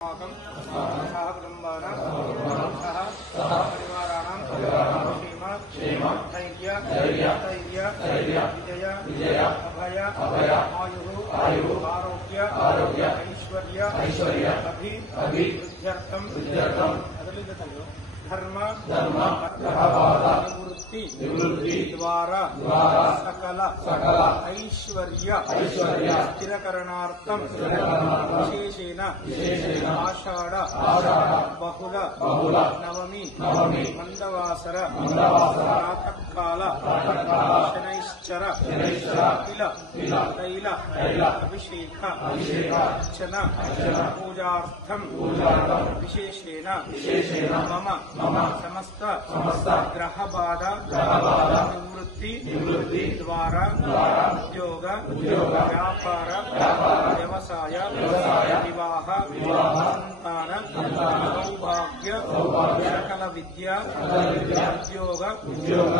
कुटुंबानां सह परिवाराणां क्षेम धैर्य विजय अभय आयुः आरोग्य ऐश्वर्य अभिवृद्ध्यर्थं धर्म निवृत्ति द्वारा सकल ऐश्वर्य स्थिरकरणार्थं विशेषेण आषाढ़ बहुल नवमी मंदवासर प्रातःकाल शनैश्चर तैल अभिषेक अर्चना पूजार्थं विशेषेण मम समस्त ग्रह बाधा निवृत्ति द्वारा उद्योग व्यापार व्यवसाय विवाह संतान सौभाग्य सकल विद्या उद्योग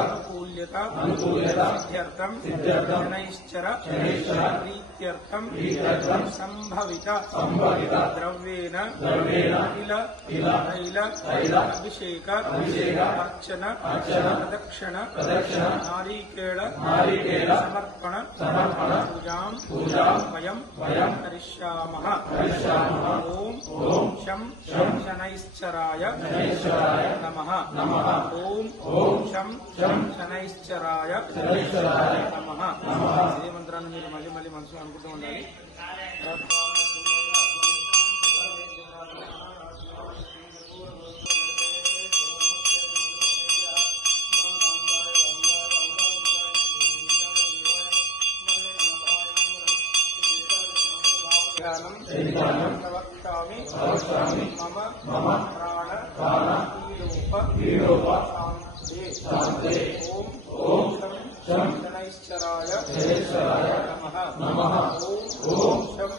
अनुकूल्यता सिद्ध्यर्थं शनैश्चर प्रीत्यर्थं संभवित द्रव्येण तैल अभिषेक अर्चना प्रदक्षिण नारिकेल समर्पण पूजां वयं करिष्यामः। ओम शं शनैश्चराय नमः। ओम शं शनैश्चराय नमः। ఈ మంత్రాన్ని మీరు మళ్ళీ మళ్ళీ మనసులో అనుకుంటూ ఉండాలి. प्रवक्ष्यामि मम प्राण ईलोप शान्ते। ओम शं शनैश्चराय नमः। ओम शं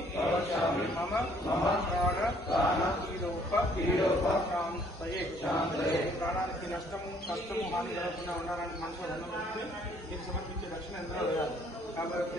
प्रवक्ष्यामि मम प्राण ईलोप शान्तये। ప్రాణానికి నష్టము కష్టము హాని జరగకుండా ఉండాలని మనసులో దండం పెట్టి దీనికి సమర్పించే రక్షణ ఎంతో కాబట్టి